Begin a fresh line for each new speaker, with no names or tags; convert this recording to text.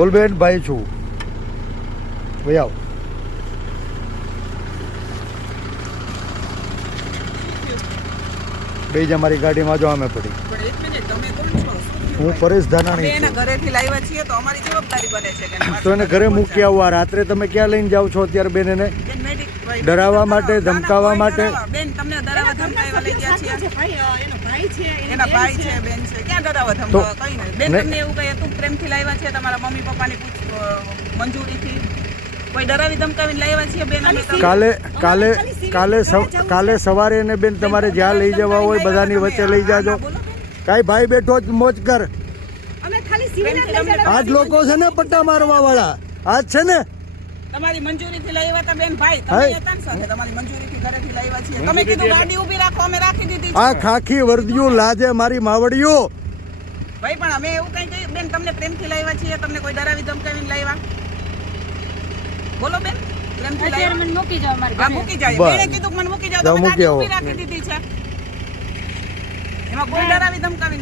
બોલ બેન ભાઈ છું. ભાઈ આવ. બે જ અમારી ગાડીમાં જો અમે પડી.
પણ એક મિનિટ તમે કોણ છો? શું થયું
હું? પરેશ ધાનાણી
તો અમારી જવાબદારી બને છે કે એને
ઘરે મૂકી આવવા રાત્રે તમે ક્યાં લઈને જાઓ છો અત્યારે બેન એને? ડરાવવા માટે, ધમકાવવા માટે?
ડરાવવા. બેન તમને ડરાવવા ધમકાવવા લઈ ગયા છીએ.
ભાઈ અ, એનો ભાઈ છે એની
એના
બેન
ભાઈ છે. બેન છે. ક્યાં ડરાવવા ધમકાવવા કઈ નહીં. બેન
ને-
તમને એવું કહે તું પ્રેમથી લાવ્યા છે તમારા મમ્મી પપ્પાની મંજૂરીથી. કોઈ ડરાવી ધમકાવીને લાવ્યા છીએ બેન
કાલે કાલે કાલે કાલે સવારે ને બેન તમારે જ્યાં લઈ જવા હોય બધાની વચ્ચે લઈ જાજો. કાંઈ ભાઈ બેઠો જ મોજ કર.
ખાલી સિવિલ જ
આજ લોકો છે. ને પટ્ટા મારવા વાળા આજ છે ને?
તમારી મંજૂરીથી લાવ્યા હતા બેન ભાઈ. તમે હતા ને સાથે તમારી મંજૂરીથી ઘરેથી લાવ્યા છીએ. તમે કીધું ગાડી ઊભી રાખો અમે રાખી દીધી
આ ખાખી વર્દિયું લાજે મારી માવડિયું.
ભાઈ પણ અમે એવું કઈ કહ્યું બેન તમને પ્રેમથી લાવ્યા છીએ તમને કોઈ ડરાવી ધમકાવીને લાવ્યા? બોલો બેન પ્રેમથી લાવ્યા?
મને મૂકી જાવ મારી
હા મૂકી જાય બેને કીધું મને મૂકી
જાવ.
ઊભી રાખી દીધી છે. એમાં કોઈ ડરાવી ધમકાવીને